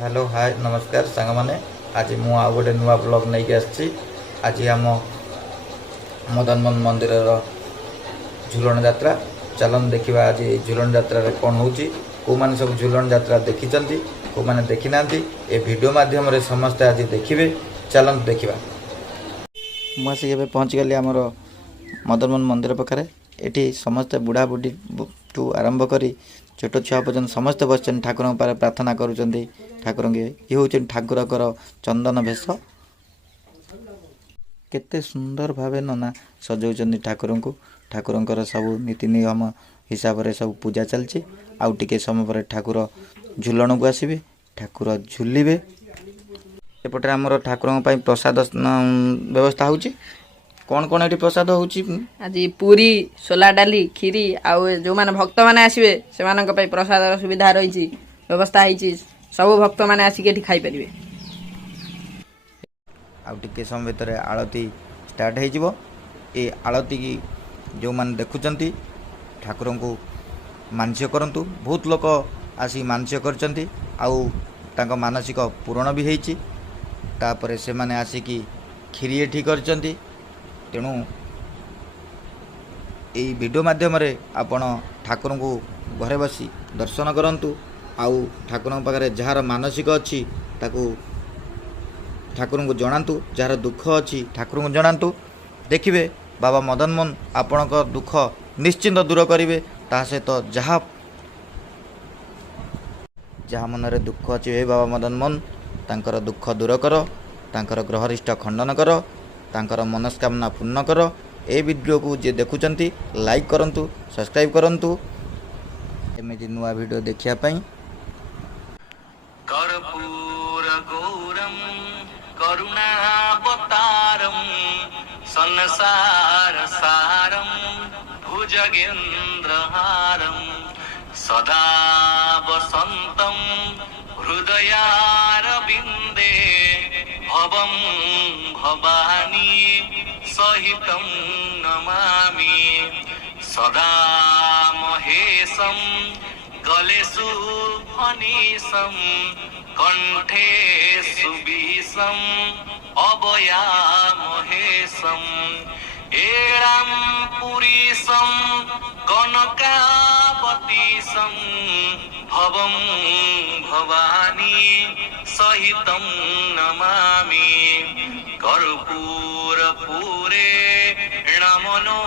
Hello hi नमस्कार सांग मैंने आज मु आ गोटे नुआ ब्लॉग नहीं आसी। आज आम मदनमोहन मंदिर झुलन यात्रा चलन देखा। आज झुलन यात्रा कौन हो मैंने सब झुलन यात्रा देखी कौ मैंने देखी ना ए वीडियो माध्यम समस्ते आज देखिए। चलन देखा मुझे पहुँची गली आमर मदनमोहन मंदिर पाखे। ये समस्ते बुढ़ा बुढ़ी टू आरंभ कर छोट छुआ पर्यटन समस्ते बस ठाकुर प्रार्थना करुँच। ठाकुर ये हूँ ठाकुर चंदन भेष केते सुंदर भाव नना सजाऊँ ठाकुर को। ठाकुर सब नीति नियम हिसाब से सब पूजा चलती। आउ टिके समय पर ठाकुर झुलन को आसवे ठाकुर झुलिबे। एपटे आमर ठाकुर प्रसाद व्यवस्था होची। कौन कौन ये प्रसाद होची? आज पूरी सोला डाली खीरी आउ जो माने भक्त माने आसीबे से मानक पई प्रसाद सुविधा रही व्यवस्था होईची। सब भक्त माने आसी के खाई परिबे। आउ टिके समय भीतर आरती स्टार्ट हो जिवो। ए आरती की जो माने देखुचंती ठाकुर को मानसिक करंतु। बहुत लोक आसी मानसिक करचंती आउ तांको मानसिक पूरण भी होईची। तापरे से माने आसिकी खीरी एठी करचंती। तेणु यही वीडियो माध्यम आपण ठाकुर को घरे बसी दर्शन करंतु। आउ ठाकुर पाखे जार मानसिक अच्छी ताकू ठाकुर को जनातु। जार दुख अच्छी ठाकुर को जनातु। देखिए बाबा मदनमोहन आपण दुख निश्चिंत दूर करेंगे। ता सहित जहाँ जहाँ मन में दुख अच्छी हे बाबा मदनमोहन तांकर दुख दूर कर, तांकर ग्रहरिष्ट खंडन कर, तांकर मनस्कामना पूर्ण कर। ए वीडियो को जे देखुचंती लाइक करंतु, सब्सक्राइब करंतु एमती नुआ वीडियो देखिया पई। कर्पूर गौरम करुणावतारम संसार सारम भुजगेन्द्रहारम सदा वसंतम हृदयारविंदे भवम भवानी सहितं नमामि सदा महेशं गलेषु फणिशं कंठे सुविशं अभयामहेशं एरां पुरीशं कनकावतीशं भवं भवानी सहितं नमामि कर्पूर पूरे नमनो